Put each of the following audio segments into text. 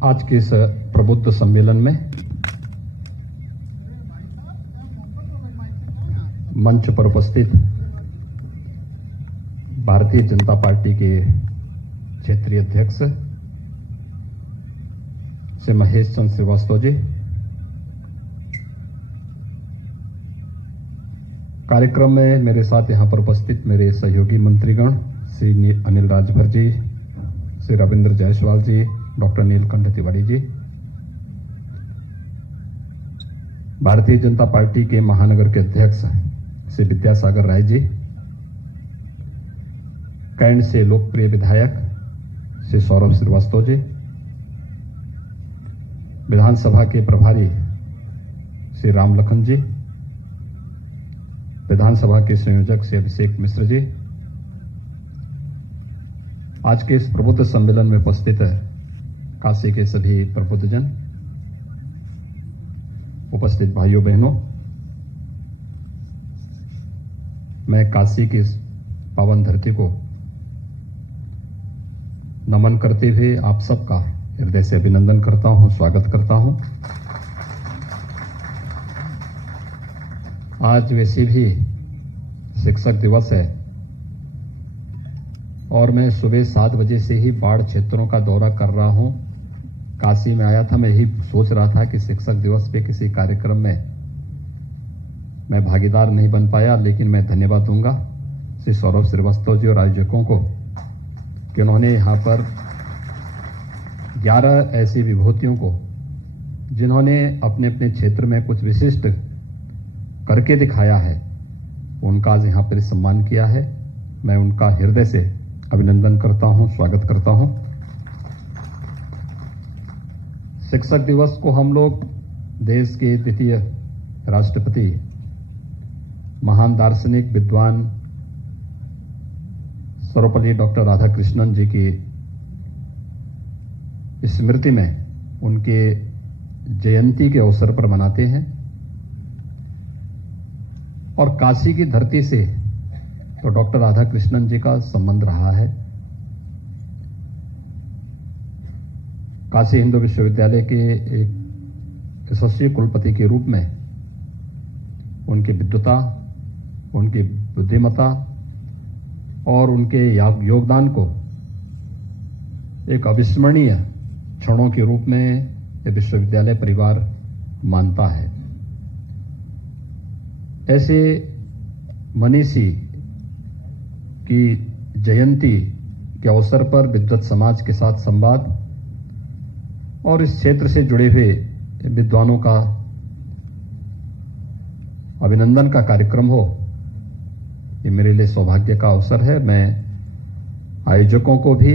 आज के इस प्रबुद्ध सम्मेलन में मंच पर उपस्थित भारतीय जनता पार्टी के क्षेत्रीय अध्यक्ष श्री महेश चंद्र श्रीवास्तव जी, कार्यक्रम में मेरे साथ यहां पर उपस्थित मेरे सहयोगी मंत्रीगण श्री अनिल राजभर जी, श्री रविंद्र जायसवाल जी, डॉक्टर नीलकंठ तिवारी जी, भारतीय जनता पार्टी के महानगर के अध्यक्ष श्री विद्यासागर राय जी, कैंट से लोकप्रिय विधायक श्री सौरभ श्रीवास्तव जी, विधानसभा के प्रभारी श्री राम लखन जी, विधानसभा के संयोजक श्री अभिषेक मिश्र जी, आज के इस प्रबुद्ध सम्मेलन में उपस्थित काशी के सभी प्रबुद्धजन, उपस्थित भाइयों बहनों, मैं काशी की इस पावन धरती को नमन करते हुए आप सबका हृदय से अभिनंदन करता हूं, स्वागत करता हूं। आज वैसे भी शिक्षक दिवस है और मैं सुबह 7 बजे से ही बाढ़ क्षेत्रों का दौरा कर रहा हूं। काशी में आया था, मैं यही सोच रहा था कि शिक्षक दिवस पे किसी कार्यक्रम में मैं भागीदार नहीं बन पाया, लेकिन मैं धन्यवाद दूंगा श्री सौरभ श्रीवास्तव जी और आयोजकों को कि उन्होंने यहाँ पर 11 ऐसी विभूतियों को, जिन्होंने अपने अपने क्षेत्र में कुछ विशिष्ट करके दिखाया है, उनका आज यहाँ पर सम्मान किया है। मैं उनका हृदय से अभिनंदन करता हूं, स्वागत करता हूं। शिक्षक दिवस को हम लोग देश के द्वितीय राष्ट्रपति, महान दार्शनिक विद्वान सर्वपल्ली डॉक्टर राधाकृष्णन जी की स्मृति में उनके जयंती के अवसर पर मनाते हैं। और काशी की धरती से तो डॉक्टर राधाकृष्णन जी का संबंध रहा है। काशी हिंदू विश्वविद्यालय के एक यशस्वी कुलपति के रूप में उनकी विद्वता, उनकी बुद्धिमत्ता और उनके योगदान को एक अविस्मरणीय क्षणों के रूप में यह विश्वविद्यालय परिवार मानता है। ऐसे मनीषी की जयंती के अवसर पर विद्वत समाज के साथ संवाद और इस क्षेत्र से जुड़े हुए विद्वानों का अभिनंदन का कार्यक्रम हो, ये मेरे लिए सौभाग्य का अवसर है। मैं आयोजकों को भी,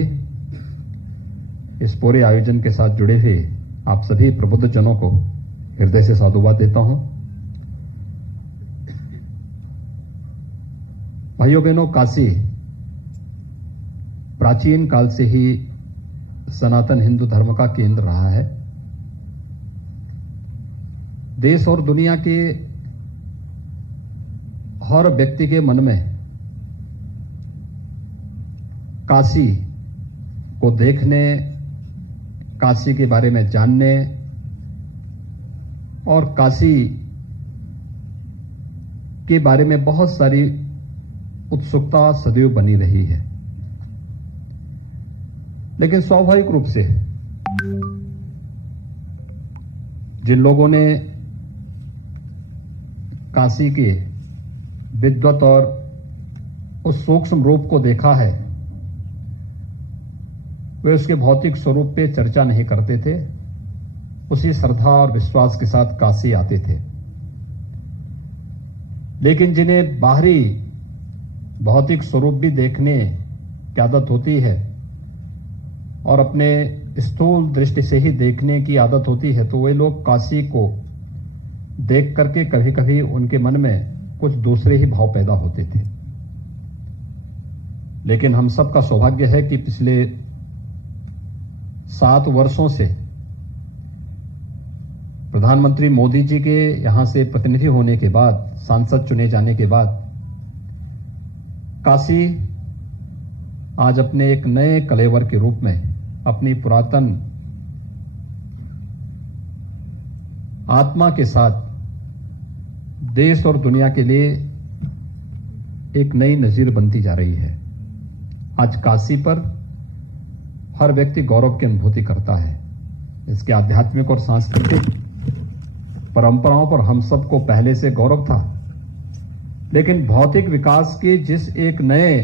इस पूरे आयोजन के साथ जुड़े हुए आप सभी प्रबुद्ध जनों को हृदय से साधुवाद देता हूं। भाइयों बहनों, काशी प्राचीन काल से ही सनातन हिंदू धर्म का केंद्र रहा है। देश और दुनिया के हर व्यक्ति के मन में काशी को देखने, काशी के बारे में जानने और काशी के बारे में बहुत सारी उत्सुकता सदैव बनी रही है। लेकिन स्वाभाविक रूप से जिन लोगों ने काशी के विद्वत और उस सूक्ष्म रूप को देखा है, वे उसके भौतिक स्वरूप पे चर्चा नहीं करते थे, उसी श्रद्धा और विश्वास के साथ काशी आते थे। लेकिन जिन्हें बाहरी भौतिक स्वरूप भी देखने की आदत होती है और अपने स्थूल दृष्टि से ही देखने की आदत होती है, तो वे लोग काशी को देख करके कभी कभी उनके मन में कुछ दूसरे ही भाव पैदा होते थे। लेकिन हम सबका सौभाग्य है कि पिछले 7 वर्षों से प्रधानमंत्री मोदी जी के यहां से प्रतिनिधि होने के बाद, सांसद चुने जाने के बाद, काशी आज अपने एक नए कलेवर के रूप में अपनी पुरातन आत्मा के साथ देश और दुनिया के लिए एक नई नजीर बनती जा रही है। आज काशी पर हर व्यक्ति गौरव की अनुभूति करता है। इसके आध्यात्मिक और सांस्कृतिक परंपराओं पर हम सबको पहले से गौरव था, लेकिन भौतिक विकास के जिस एक नए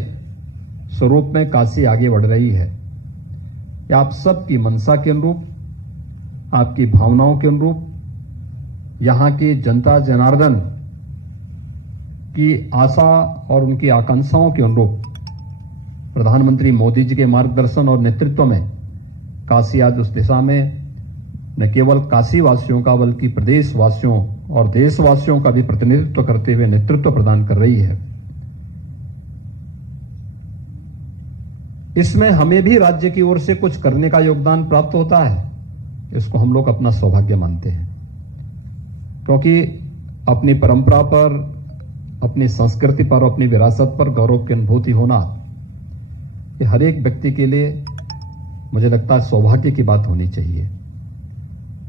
स्वरूप में काशी आगे बढ़ रही है, यह आप सबकी मनसा के अनुरूप, आपकी भावनाओं के अनुरूप, यहां की जनता जनार्दन की आशा और उनकी आकांक्षाओं के अनुरूप प्रधानमंत्री मोदी जी के मार्गदर्शन और नेतृत्व में काशी आज उस दिशा में न केवल काशी वासियों का बल्कि प्रदेशवासियों और देशवासियों का भी प्रतिनिधित्व करते हुए नेतृत्व प्रदान कर रही है। इसमें हमें भी राज्य की ओर से कुछ करने का योगदान प्राप्त होता है। इसको हम लोग अपना सौभाग्य मानते हैं, क्योंकि अपनी परंपरा पर, अपनी संस्कृति पर, अपनी विरासत पर गौरव की अनुभूति होना ये हर एक व्यक्ति के लिए मुझे लगता है सौभाग्य की बात होनी चाहिए।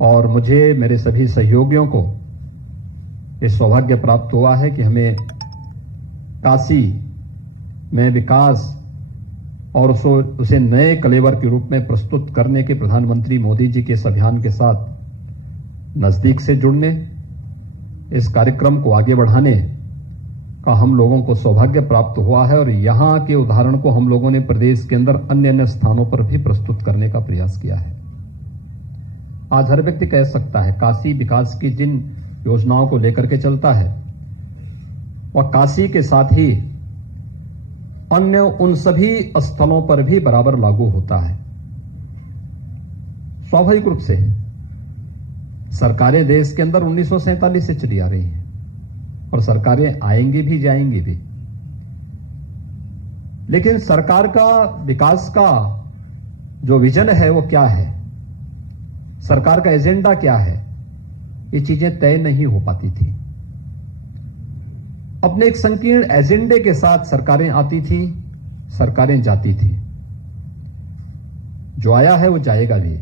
और मुझे, मेरे सभी सहयोगियों को ये सौभाग्य प्राप्त हुआ है कि हमें काशी में विकास और उसे नए कलेवर के रूप में प्रस्तुत करने के प्रधानमंत्री मोदी जी के इस अभियान के साथ नजदीक से जुड़ने, इस कार्यक्रम को आगे बढ़ाने का हम लोगों को सौभाग्य प्राप्त हुआ है। और यहां के उदाहरण को हम लोगों ने प्रदेश के अंदर अन्य अन्य स्थानों पर भी प्रस्तुत करने का प्रयास किया है। आज हर व्यक्ति कह सकता है काशी विकास की जिन योजनाओं को लेकर के चलता है वह काशी के साथ ही अन्य उन सभी स्थलों पर भी बराबर लागू होता है। स्वाभाविक रूप से सरकारें देश के अंदर 1947 से चली आ रही हैं और सरकारें आएंगी भी जाएंगी भी, लेकिन सरकार का विकास का जो विजन है वो क्या है, सरकार का एजेंडा क्या है, ये चीजें तय नहीं हो पाती थी। अपने एक संकीर्ण एजेंडे के साथ सरकारें आती थी, सरकारें जाती थी। जो आया है वो जाएगा भी,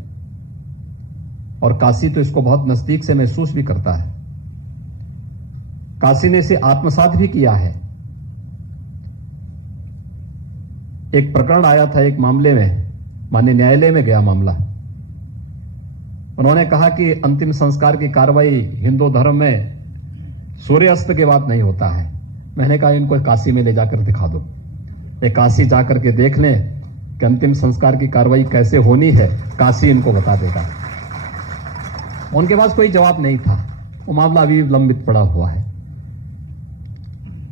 और काशी तो इसको बहुत नजदीक से महसूस भी करता है। काशी ने इसे आत्मसात भी किया है। एक प्रकरण आया था एक मामले में, माननीय न्यायालय में गया मामला। उन्होंने कहा कि अंतिम संस्कार की कार्रवाई हिंदू धर्म में सूर्यास्त के बाद नहीं होता है। मैंने कहा इनको काशी में ले जाकर दिखा दो, ये काशी जाकर के देख लें कि अंतिम संस्कार की कार्रवाई कैसे होनी है, काशी इनको बता देगा। उनके पास कोई जवाब नहीं था, वो मामला अभी लंबित पड़ा हुआ है।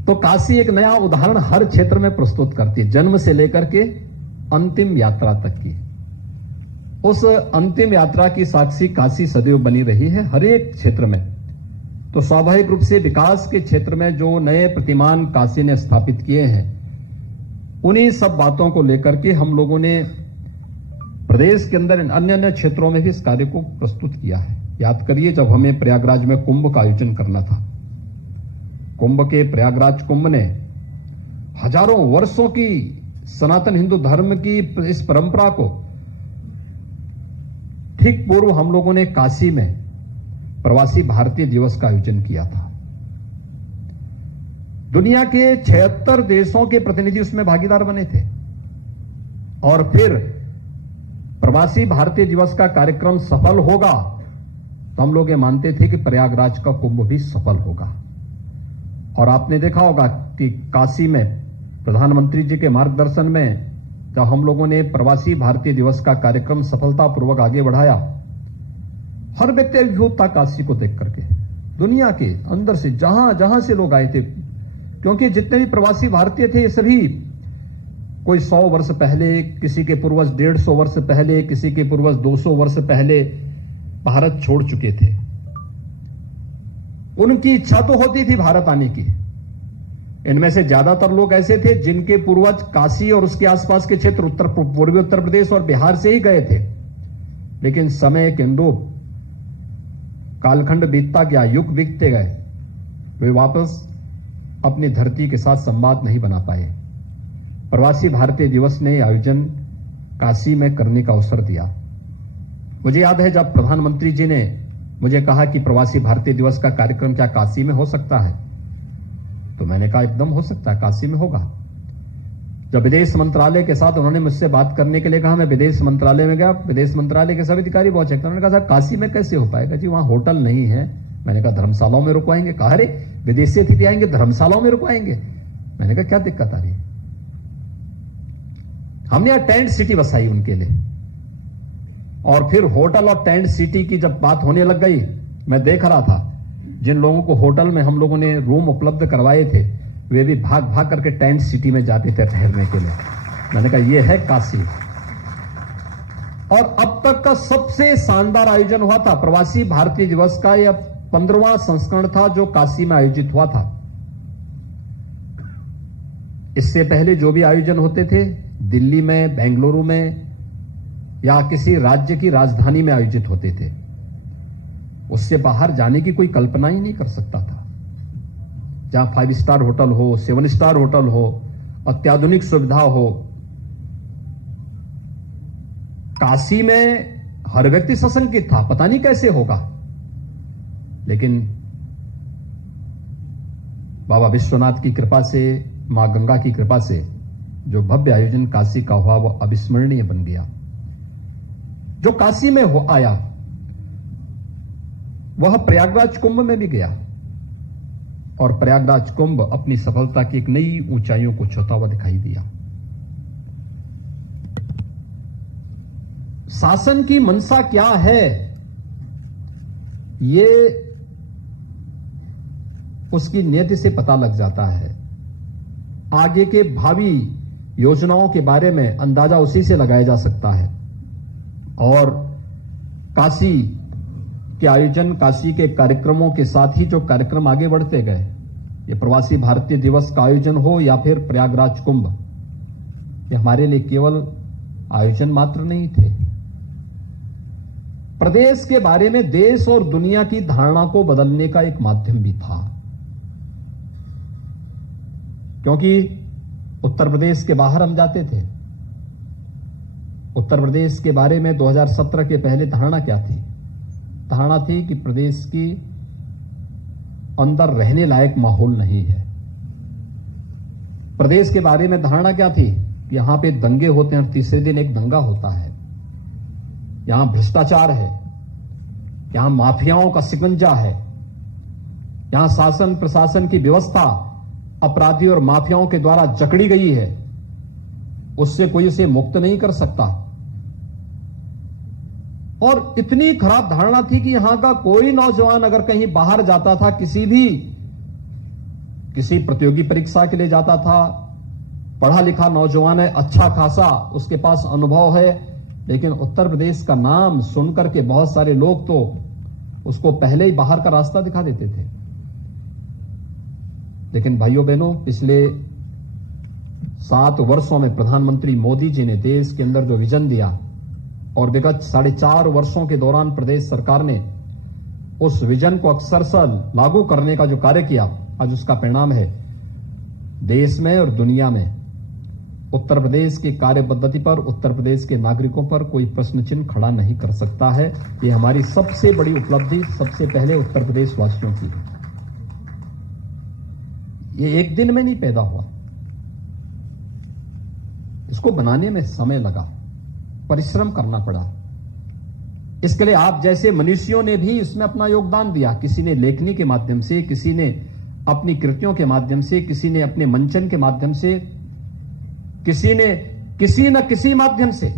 तो काशी एक नया उदाहरण हर क्षेत्र में प्रस्तुत करती है, जन्म से लेकर के अंतिम यात्रा तक की। उस अंतिम यात्रा की साक्षी काशी सदैव बनी रही है हर एक क्षेत्र में। तो स्वाभाविक रूप से विकास के क्षेत्र में जो नए प्रतिमान काशी ने स्थापित किए हैं, उन्हीं सब बातों को लेकर के हम लोगों ने प्रदेश के अंदर अन्य अन्य क्षेत्रों में भी इस कार्य को प्रस्तुत किया है। याद करिए, जब हमें प्रयागराज में कुंभ का आयोजन करना था, कुंभ के प्रयागराज कुंभ ने हजारों वर्षों की सनातन हिंदू धर्म की इस परंपरा को ठीक पूर्व हम लोगों ने काशी में प्रवासी भारतीय दिवस का आयोजन किया था। दुनिया के 76 देशों के प्रतिनिधि उसमें भागीदार बने थे। और फिर प्रवासी भारतीय दिवस का कार्यक्रम सफल होगा तो हम लोग ये मानते थे कि प्रयागराज का कुंभ भी सफल होगा। और आपने देखा होगा कि काशी में प्रधानमंत्री जी के मार्गदर्शन में जब हम लोगों ने प्रवासी भारतीय दिवस का कार्यक्रम सफलतापूर्वक आगे बढ़ाया, हर व्यक्ति अभिभूत था काशी को देख करके, दुनिया के अंदर से जहां जहां से लोग आए थे। क्योंकि जितने भी प्रवासी भारतीय थे ये सभी कोई 100 वर्ष पहले, किसी के पूर्वज 150 वर्ष पहले, किसी के पूर्वज 200 वर्ष पहले भारत छोड़ चुके थे। उनकी इच्छा तो होती थी भारत आने की। इनमें से ज्यादातर लोग ऐसे थे जिनके पूर्वज काशी और उसके आसपास के क्षेत्र पूर्वी उत्तर प्रदेश और बिहार से ही गए थे, लेकिन समय के अनुरूप कालखंड बीतता गया, युग बीतते गए, वे वापस अपनी धरती के साथ संवाद नहीं बना पाए। प्रवासी भारतीय दिवस ने आयोजन काशी में करने का अवसर दिया। मुझे याद है जब प्रधानमंत्री जी ने मुझे कहा कि प्रवासी भारतीय दिवस का कार्यक्रम क्या काशी में हो सकता है? तो मैंने कहा एकदम हो सकता है, काशी में होगा। जब विदेश मंत्रालय के साथ उन्होंने मुझसे बात करने के लिए कहा, मैं विदेश मंत्रालय में गया, विदेश मंत्रालय के सभी अधिकारी पहुंचे। उन्होंने कहा साहब काशी में कैसे हो पाएगा जी, वहां होटल नहीं है। मैंने कहा धर्मशालाओं में रुकवाएंगे। कहा अरे विदेशी अतिथि आएंगे धर्मशालाओं में रुकवाएंगे। मैंने कहा क्या दिक्कत आ रही है? हमने यहां टेंट सिटी बसाई उनके लिए, और फिर होटल और टेंट सिटी की जब बात होने लग गई, मैं देख रहा था जिन लोगों को होटल में हम लोगों ने रूम उपलब्ध करवाए थे, वे भी भाग भाग करके टेंट सिटी में जाते थे ठहरने के लिए। मैंने कहा यह है काशी। और अब तक का सबसे शानदार आयोजन हुआ था प्रवासी भारतीय दिवस का, यह 15वां संस्करण था जो काशी में आयोजित हुआ था। इससे पहले जो भी आयोजन होते थे दिल्ली में, बेंगलुरु में या किसी राज्य की राजधानी में आयोजित होते थे। उससे बाहर जाने की कोई कल्पना ही नहीं कर सकता था। जहां 5 स्टार होटल हो, 7 स्टार होटल हो, अत्याधुनिक सुविधा हो। काशी में हर व्यक्ति सशंकित था, पता नहीं कैसे होगा। लेकिन बाबा विश्वनाथ की कृपा से, मां गंगा की कृपा से जो भव्य आयोजन काशी का हुआ वह अविस्मरणीय बन गया। जो काशी में हो आया वह प्रयागराज कुंभ में भी गया, और प्रयागराज कुंभ अपनी सफलता की एक नई ऊंचाइयों को छूता हुआ दिखाई दिया। शासन की मंशा क्या है, ये उसकी नीति से पता लग जाता है। आगे के भावी योजनाओं के बारे में अंदाजा उसी से लगाया जा सकता है। और काशी के आयोजन, काशी के कार्यक्रमों के साथ ही जो कार्यक्रम आगे बढ़ते गए, ये प्रवासी भारतीय दिवस का आयोजन हो या फिर प्रयागराज कुंभ, ये हमारे लिए केवल आयोजन मात्र नहीं थे। प्रदेश के बारे में देश और दुनिया की धारणा को बदलने का एक माध्यम भी था। क्योंकि उत्तर प्रदेश के बाहर हम जाते थे। उत्तर प्रदेश के बारे में 2017 के पहले धारणा क्या थी? धारणा थी कि प्रदेश की अंदर रहने लायक माहौल नहीं है। प्रदेश के बारे में धारणा क्या थी? कि यहां पे दंगे होते हैं, तीसरे दिन एक दंगा होता है, यहां भ्रष्टाचार है, यहां माफियाओं का शिकंजा है, यहां शासन प्रशासन की व्यवस्था अपराधी और माफियाओं के द्वारा जकड़ी गई है, उससे कोई उसे मुक्त नहीं कर सकता। और इतनी खराब धारणा थी कि यहां का कोई नौजवान अगर कहीं बाहर जाता था, किसी प्रतियोगी परीक्षा के लिए जाता था, पढ़ा लिखा नौजवान है, अच्छा खासा उसके पास अनुभव है, लेकिन उत्तर प्रदेश का नाम सुनकर के बहुत सारे लोग तो उसको पहले ही बाहर का रास्ता दिखा देते थे। लेकिन भाइयों बहनों, पिछले 7 वर्षों में प्रधानमंत्री मोदी जी ने देश के अंदर जो विजन दिया, और विगत 4.5 वर्षों के दौरान प्रदेश सरकार ने उस विजन को अक्षरशः लागू करने का जो कार्य किया, आज उसका परिणाम है देश में और दुनिया में उत्तर प्रदेश की कार्य पद्धति पर, उत्तर प्रदेश के नागरिकों पर कोई प्रश्न चिन्ह खड़ा नहीं कर सकता है। ये हमारी सबसे बड़ी उपलब्धि सबसे पहले उत्तर प्रदेश वासियों की है। ये एक दिन में नहीं पैदा हुआ, इसको बनाने में समय लगा, परिश्रम करना पड़ा। इसके लिए आप जैसे मनुष्यों ने भी इसमें अपना योगदान दिया। किसी ने लेखनी के माध्यम से, किसी ने अपनी कृतियों के माध्यम से, किसी ने अपने मंचन के माध्यम से, किसी ने किसी न किसी माध्यम से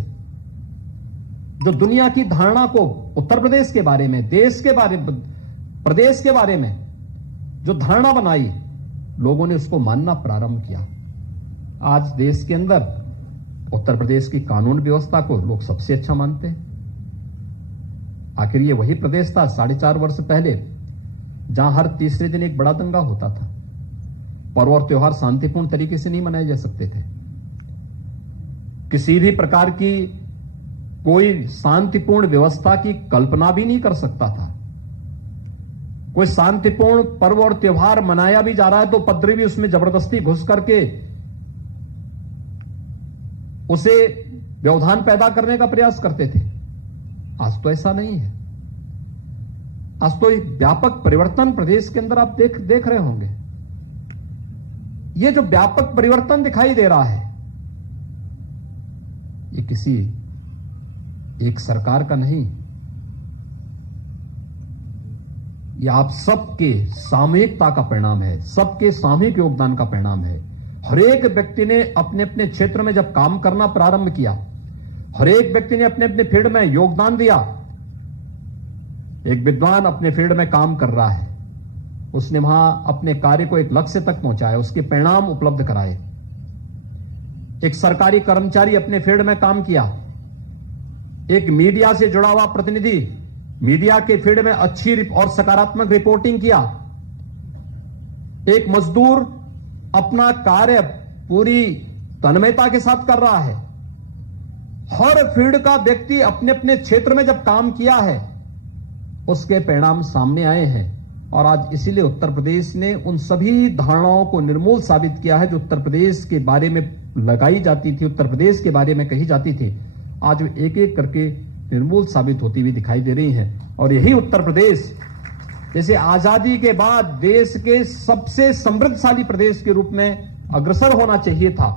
जो दुनिया की धारणा को उत्तर प्रदेश के बारे में, देश के बारे में, प्रदेश के बारे में जो धारणा बनाई, लोगों ने उसको मानना प्रारंभ किया। आज देश के अंदर उत्तर प्रदेश की कानून व्यवस्था को लोग सबसे अच्छा मानते हैं। आखिर ये वही प्रदेश था 4.5 वर्ष पहले जहां हर तीसरे दिन एक बड़ा दंगा होता था। पर्व और त्योहार शांतिपूर्ण तरीके से नहीं मनाए जा सकते थे। किसी भी प्रकार की कोई शांतिपूर्ण व्यवस्था की कल्पना भी नहीं कर सकता था। कोई शांतिपूर्ण पर्व और त्योहार मनाया भी जा रहा है तो उपद्रवी भी उसमें जबरदस्ती घुस करके उसे व्यवधान पैदा करने का प्रयास करते थे। आज तो ऐसा नहीं है। आज तो एक व्यापक परिवर्तन प्रदेश के अंदर आप देख रहे होंगे। ये जो व्यापक परिवर्तन दिखाई दे रहा है, ये किसी एक सरकार का नहीं, ये आप सबके सामूहिकता का परिणाम है, सबके सामूहिक योगदान का परिणाम है। हर एक व्यक्ति ने अपने अपने क्षेत्र में जब काम करना प्रारंभ किया, हर एक व्यक्ति ने अपने अपने फील्ड में योगदान दिया। एक विद्वान अपने फील्ड में काम कर रहा है, उसने वहां अपने कार्य को एक लक्ष्य तक पहुंचाया, उसके परिणाम उपलब्ध कराए। एक सरकारी कर्मचारी अपने फील्ड में काम किया, एक मीडिया से जुड़ा हुआ प्रतिनिधि मीडिया के फील्ड में अच्छी और सकारात्मक रिपोर्टिंग किया। एक मजदूर अपना कार्य पूरी तन्मयता के साथ कर रहा है। हर फील्ड का व्यक्ति अपने अपने क्षेत्र में जब काम किया है, उसके परिणाम सामने आए हैं। और आज इसीलिए उत्तर प्रदेश ने उन सभी धारणाओं को निर्मूल साबित किया है जो उत्तर प्रदेश के बारे में लगाई जाती थी, उत्तर प्रदेश के बारे में कही जाती थी, आज वे एक एक करके निर्मूल साबित होती हुई दिखाई दे रही हैं। और यही उत्तर प्रदेश जैसे आजादी के बाद देश के सबसे समृद्धशाली प्रदेश के रूप में अग्रसर होना चाहिए था,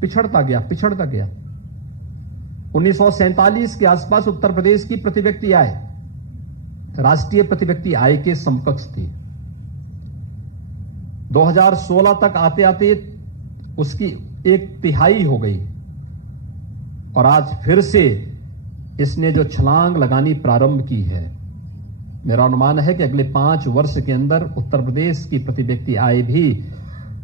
पिछड़ता गया। 1947 के आसपास उत्तर प्रदेश की प्रति व्यक्ति आय राष्ट्रीय प्रति व्यक्ति आय के समकक्ष थी। 2016 तक आते आते उसकी 1/3 हो गई और आज फिर से इसने जो छलांग लगानी प्रारंभ की है, मेरा अनुमान है कि अगले 5 वर्ष के अंदर उत्तर प्रदेश की प्रति व्यक्ति आय भी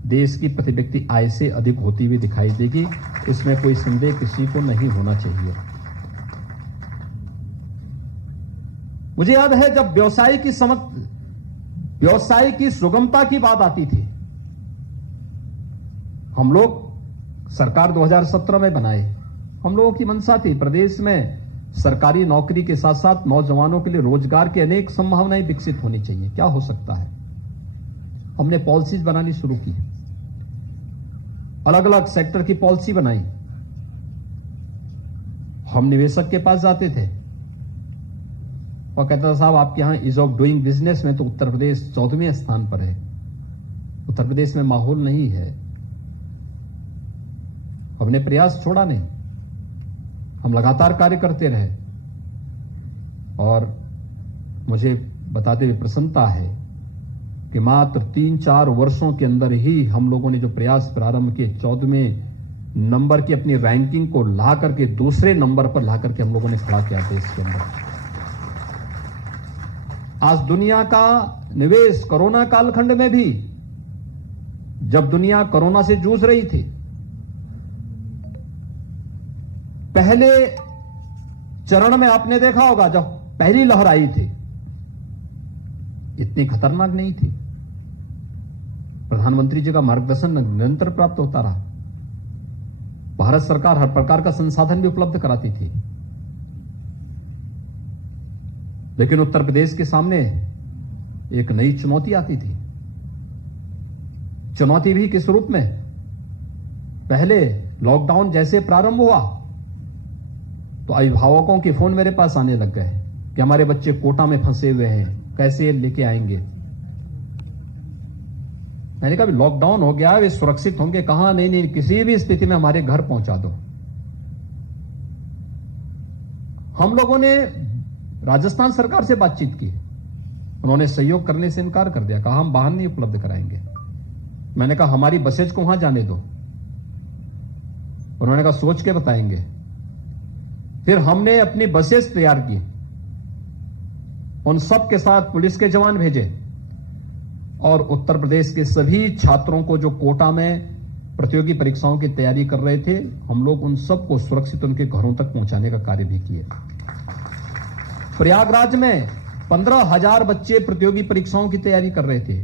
देश की प्रति व्यक्ति आय से अधिक होती हुई दिखाई देगी। इसमें कोई संदेह किसी को नहीं होना चाहिए। मुझे याद है जब व्यवसाय की सुगमता की बात आती थी, हम लोग सरकार 2017 में बनाए। हम लोगों की मंशा थी प्रदेश में सरकारी नौकरी के साथ साथ नौजवानों के लिए रोजगार की अनेक संभावनाएं विकसित होनी चाहिए। क्या हो सकता है, हमने पॉलिसीज बनानी शुरू की, अलग अलग सेक्टर की पॉलिसी बनाई। हम निवेशक के पास जाते थे और कहता था साहब आपके यहां इज ऑफ डूइंग बिजनेस में तो उत्तर प्रदेश 14वें स्थान पर है, उत्तर प्रदेश में माहौल नहीं है। हमने प्रयास छोड़ा नहीं, हम लगातार कार्य करते रहे और मुझे बताते हुए प्रसन्नता है कि मात्र 3-4 वर्षों के अंदर ही हम लोगों ने जो प्रयास प्रारंभ किए, 14वें नंबर की अपनी रैंकिंग को ला करके दूसरे नंबर पर ला करके हम लोगों ने खड़ा किया देश के अंदर। आज दुनिया का निवेश कोरोना कालखंड में भी, जब दुनिया कोरोना से जूझ रही थी, पहले चरण में आपने देखा होगा जब पहली लहर आई थी, इतनी खतरनाक नहीं थी। प्रधानमंत्री जी का मार्गदर्शन निरंतर प्राप्त होता रहा। भारत सरकार हर प्रकार का संसाधन भी उपलब्ध कराती थी, लेकिन उत्तर प्रदेश के सामने एक नई चुनौती आती थी। चुनौती भी किस रूप में? पहले लॉकडाउन जैसे प्रारंभ हुआ तो अभिभावकों के फोन मेरे पास आने लग गए कि हमारे बच्चे कोटा में फंसे हुए हैं, कैसे लेके आएंगे। मैंने कहा लॉकडाउन हो गया, वे सुरक्षित होंगे कहां? नहीं, किसी भी स्थिति में हमारे घर पहुंचा दो। हम लोगों ने राजस्थान सरकार से बातचीत की, उन्होंने सहयोग करने से इनकार कर दिया, कहा हम वाहन नहीं उपलब्ध कराएंगे। मैंने कहा हमारी बसेज को वहां जाने दो, उन्होंने कहा सोच के बताएंगे। फिर हमने अपनी बसेस तैयार की, उन सब के साथ पुलिस के जवान भेजे और उत्तर प्रदेश के सभी छात्रों को जो कोटा में प्रतियोगी परीक्षाओं की तैयारी कर रहे थे, हम लोग उन सबको सुरक्षित उनके घरों तक पहुंचाने का कार्य भी किए। प्रयागराज में 15,000 बच्चे प्रतियोगी परीक्षाओं की तैयारी कर रहे थे।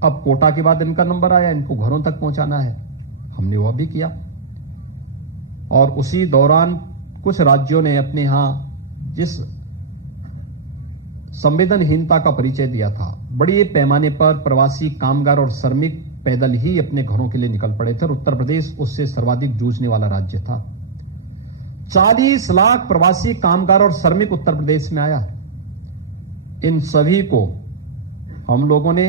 अब कोटा के बाद इनका नंबर आया, इनको घरों तक पहुंचाना है, हमने वह भी किया। और उसी दौरान कुछ राज्यों ने अपने यहां जिस संवेदनहीनता का परिचय दिया था, बड़े पैमाने पर प्रवासी कामगार और श्रमिक पैदल ही अपने घरों के लिए निकल पड़े थे और उत्तर प्रदेश उससे सर्वाधिक जूझने वाला राज्य था। 40 लाख प्रवासी कामगार और श्रमिक उत्तर प्रदेश में आया। इन सभी को हम लोगों ने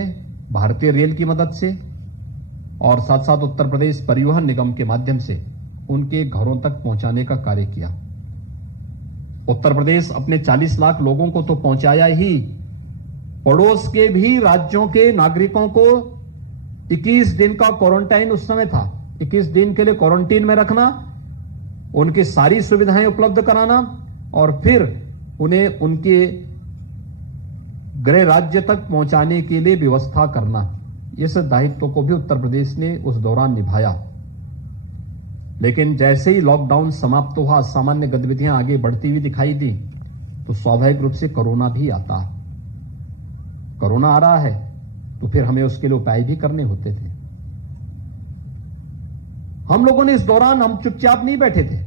भारतीय रेल की मदद से और साथ साथ उत्तर प्रदेश परिवहन निगम के माध्यम से उनके घरों तक पहुंचाने का कार्य किया। उत्तर प्रदेश अपने 40 लाख लोगों को तो पहुंचाया ही, पड़ोस के भी राज्यों के नागरिकों को 21 दिन का क्वारंटाइन उस समय था, 21 दिन के लिए क्वारंटीन में रखना, उनकी सारी सुविधाएं उपलब्ध कराना और फिर उन्हें उनके गृह राज्य तक पहुंचाने के लिए व्यवस्था करना। इस दायित्व को भी उत्तर प्रदेश ने उस दौरान निभाया। लेकिन जैसे ही लॉकडाउन समाप्त हुआ, सामान्य गतिविधियां आगे बढ़ती हुई दिखाई दी, तो स्वाभाविक रूप से कोरोना भी आता। कोरोना आ रहा है तो फिर हमें उसके लिए उपाय भी करने होते थे। हम लोगों ने इस दौरान हम चुपचाप नहीं बैठे थे,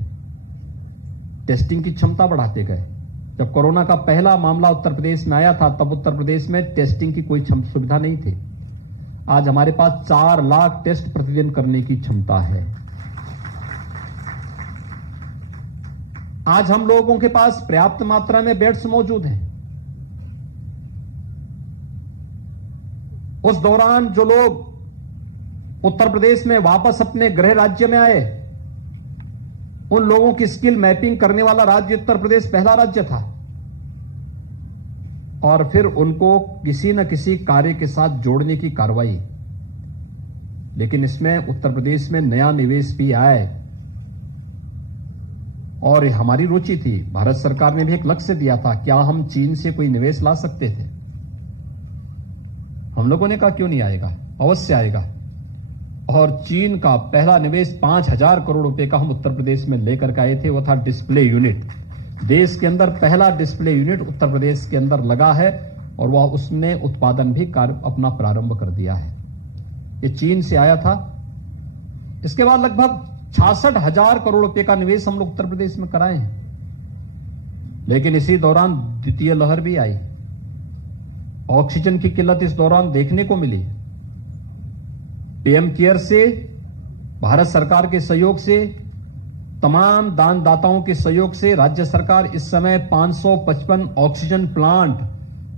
टेस्टिंग की क्षमता बढ़ाते गए। जब कोरोना का पहला मामला उत्तर प्रदेश में आया था, तब उत्तर प्रदेश में टेस्टिंग की कोई सुविधा नहीं थी। आज हमारे पास 4 लाख टेस्ट प्रतिदिन करने की क्षमता है। आज हम लोगों के पास पर्याप्त मात्रा में बेड्स मौजूद हैं। उस दौरान जो लोग उत्तर प्रदेश में वापस अपने गृह राज्य में आए, उन लोगों की स्किल मैपिंग करने वाला राज्य उत्तर प्रदेश पहला राज्य था और फिर उनको किसी न किसी कार्य के साथ जोड़ने की कार्रवाई। लेकिन इसमें उत्तर प्रदेश में नया निवेश भी आए और हमारी रुचि थी। भारत सरकार ने भी एक लक्ष्य दिया था, क्या हम चीन से कोई निवेश ला सकते थे? हम लोगों ने कहा क्यों नहीं आएगा, अवश्य आएगा। और चीन का पहला निवेश 5,000 करोड़ रुपए का हम उत्तर प्रदेश में लेकर के आए थे। वो था डिस्प्ले यूनिट। देश के अंदर पहला डिस्प्ले यूनिट उत्तर प्रदेश के अंदर लगा है और वह उसने उत्पादन भी कार्य अपना प्रारंभ कर दिया है। ये चीन से आया था। इसके बाद लगभग 66,000 करोड़ रुपए का निवेश हम लोग उत्तर प्रदेश में कराए हैं। लेकिन इसी दौरान द्वितीय लहर भी आई। ऑक्सीजन की किल्लत इस दौरान देखने को मिली। पीएम केयर से, भारत सरकार के सहयोग से, तमाम दानदाताओं के सहयोग से राज्य सरकार इस समय 555 ऑक्सीजन प्लांट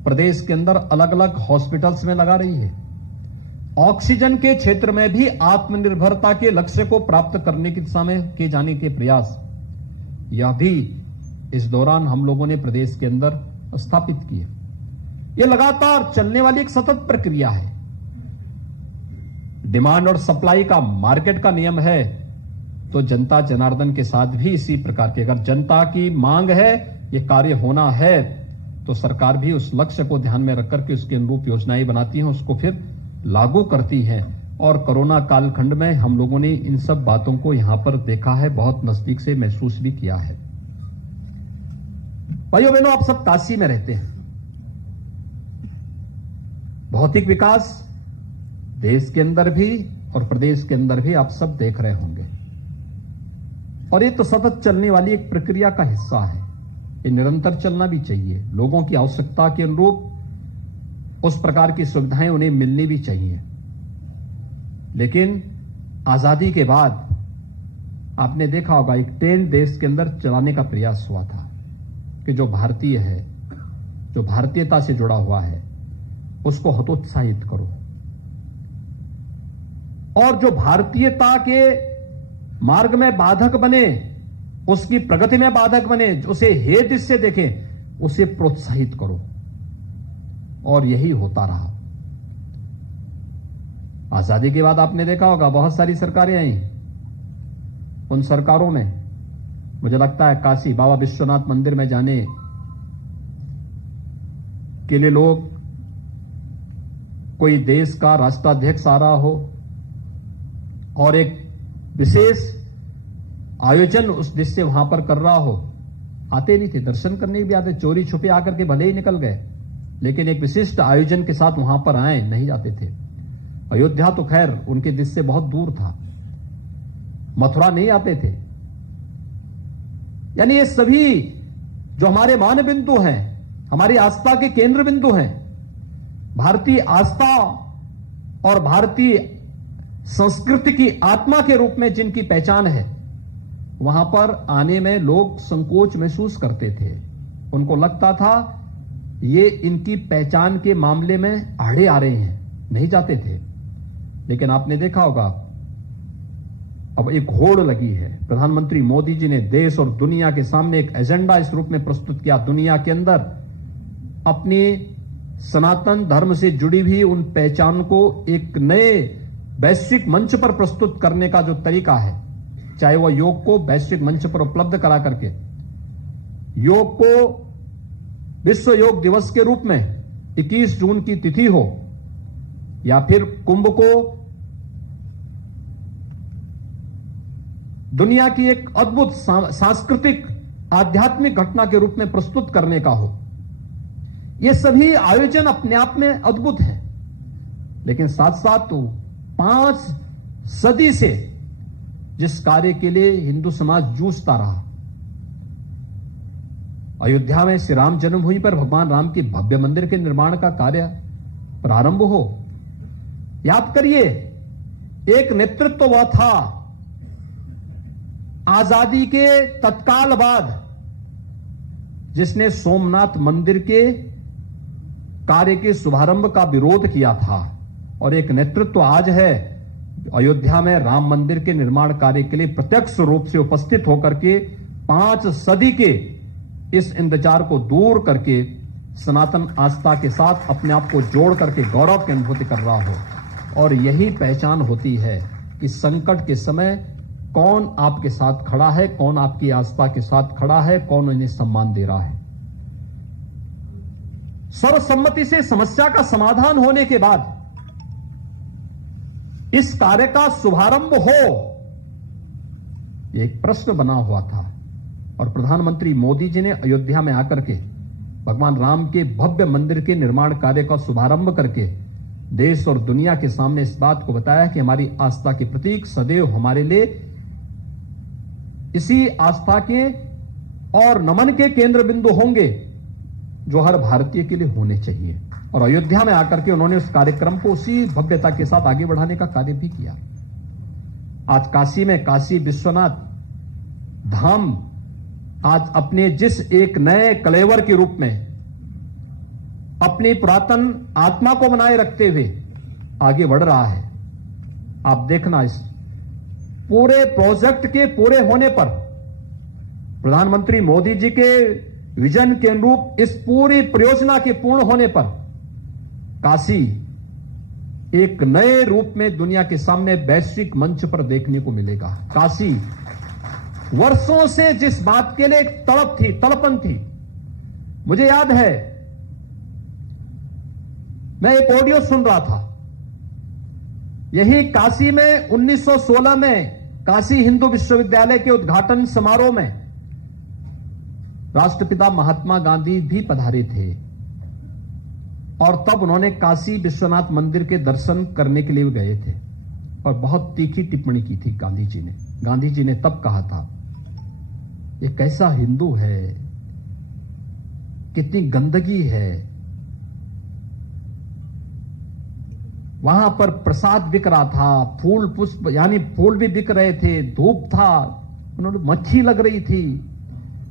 प्रदेश के अंदर अलग अलग हॉस्पिटल्स में लगा रही है। ऑक्सीजन के क्षेत्र में भी आत्मनिर्भरता के लक्ष्य को प्राप्त करने की दिशा में किए जाने के प्रयास, यह भी इस दौरान हम लोगों ने प्रदेश के अंदर स्थापित किए। यह लगातार चलने वाली एक सतत प्रक्रिया है। डिमांड और सप्लाई का, मार्केट का नियम है, तो जनता जनार्दन के साथ भी इसी प्रकार के, अगर जनता की मांग है, यह कार्य होना है, तो सरकार भी उस लक्ष्य को ध्यान में रखकर के उसके अनुरूप योजनाएं बनाती है, उसको फिर लागू करती है। और कोरोना कालखंड में हम लोगों ने इन सब बातों को यहां पर देखा है, बहुत नजदीक से महसूस भी किया है। भाइयों बहनों, आप सब काशी में रहते हैं। भौतिक विकास देश के अंदर भी और प्रदेश के अंदर भी आप सब देख रहे होंगे, और ये तो सतत चलने वाली एक प्रक्रिया का हिस्सा है। ये निरंतर चलना भी चाहिए। लोगों की आवश्यकता के अनुरूप उस प्रकार की सुविधाएं उन्हें मिलनी भी चाहिए। लेकिन आजादी के बाद आपने देखा होगा, एक ट्रेंड देश के अंदर चलाने का प्रयास हुआ था कि जो भारतीय है, जो भारतीयता से जुड़ा हुआ है, उसको हतोत्साहित करो, और जो भारतीयता के मार्ग में बाधक बने, उसकी प्रगति में बाधक बने, उसे हे दृष्टि से देखें, उसे प्रोत्साहित करो। और यही होता रहा। आजादी के बाद आपने देखा होगा बहुत सारी सरकारें आई। उन सरकारों में मुझे लगता है काशी बाबा विश्वनाथ मंदिर में जाने के लिए लोग, कोई देश का राष्ट्राध्यक्ष आ रहा हो और एक विशेष आयोजन उस देश से वहां पर कर रहा हो, आते नहीं थे। दर्शन करने भी आते, चोरी छुपे आकर के भले ही निकल गए, लेकिन एक विशिष्ट आयोजन के साथ वहां पर आए नहीं जाते थे। अयोध्या तो खैर उनके देश से बहुत दूर था, मथुरा नहीं आते थे। यानी ये सभी जो हमारे मान बिंदु हैं, हमारी आस्था के केंद्र बिंदु हैं, भारतीय आस्था और भारतीय संस्कृति की आत्मा के रूप में जिनकी पहचान है, वहां पर आने में लोग संकोच महसूस करते थे। उनको लगता था ये इनकी पहचान के मामले में आड़े आ रहे हैं, नहीं जाते थे। लेकिन आपने देखा होगा अब एक होड़ लगी है। प्रधानमंत्री मोदी जी ने देश और दुनिया के सामने एक एजेंडा इस रूप में प्रस्तुत किया, दुनिया के अंदर अपनी सनातन धर्म से जुड़ी हुई उन पहचान को एक नए वैश्विक मंच पर प्रस्तुत करने का जो तरीका है, चाहे वह योग को वैश्विक मंच पर उपलब्ध करा करके योग को विश्व योग दिवस के रूप में 21 जून की तिथि हो, या फिर कुंभ को दुनिया की एक अद्भुत सांस्कृतिक आध्यात्मिक घटना के रूप में प्रस्तुत करने का हो। ये सभी आयोजन अपने आप में अद्भुत हैं, लेकिन साथ साथ तो 5 सदी से जिस कार्य के लिए हिंदू समाज जूझता रहा, अयोध्या में श्री राम जन्मभूमि पर भगवान राम के भव्य मंदिर के निर्माण का कार्य प्रारंभ हो। याद करिए, एक नेतृत्व वह था आजादी के तत्काल बाद जिसने सोमनाथ मंदिर के कार्य के शुभारंभ का विरोध किया था, और एक नेतृत्व आज है अयोध्या में राम मंदिर के निर्माण कार्य के लिए प्रत्यक्ष रूप से उपस्थित होकर के 5 सदी के इस इंतजार को दूर करके सनातन आस्था के साथ अपने आप को जोड़ करके गौरव की अनुभूति कर रहा हो। और यही पहचान होती है कि संकट के समय कौन आपके साथ खड़ा है, कौन आपकी आस्था के साथ खड़ा है, कौन उन्हें सम्मान दे रहा है। सर्वसम्मति से समस्या का समाधान होने के बाद इस कार्य का शुभारंभ हो, एक प्रश्न बना हुआ था। और प्रधानमंत्री मोदी जी ने अयोध्या में आकर के भगवान राम के भव्य मंदिर के निर्माण कार्य का शुभारंभ करके देश और दुनिया के सामने इस बात को बताया कि हमारी आस्था के प्रतीक सदैव हमारे लिए इसी आस्था के और नमन के केंद्र बिंदु होंगे जो हर भारतीय के लिए होने चाहिए। और अयोध्या में आकर के उन्होंने उस कार्यक्रम को उसी भव्यता के साथ आगे बढ़ाने का कार्य भी किया। आज काशी में काशी विश्वनाथ धाम आज अपने जिस एक नए कलेवर के रूप में अपनी पुरातन आत्मा को बनाए रखते हुए आगे बढ़ रहा है। आप देखना, इस पूरे प्रोजेक्ट के पूरे होने पर प्रधानमंत्री मोदी जी के विजन के अनुरूप इस पूरी परियोजना के पूर्ण होने पर काशी एक नए रूप में दुनिया के सामने वैश्विक मंच पर देखने को मिलेगा। काशी वर्षों से जिस बात के लिए एक तड़प थी, तड़पन थी, मुझे याद है मैं एक ऑडियो सुन रहा था, यही काशी में 1916 में काशी हिंदू विश्वविद्यालय के उद्घाटन समारोह में राष्ट्रपिता महात्मा गांधी भी पधारे थे। और तब उन्होंने काशी विश्वनाथ मंदिर के दर्शन करने के लिए गए थे और बहुत तीखी टिप्पणी की थी गांधी जी ने। गांधी जी ने तब कहा था, ये कैसा हिंदू है, कितनी गंदगी है, वहां पर प्रसाद बिक रहा था, फूल पुष्प यानी फूल भी बिक रहे थे, धूप था, उन्होंने मक्खी लग रही थी,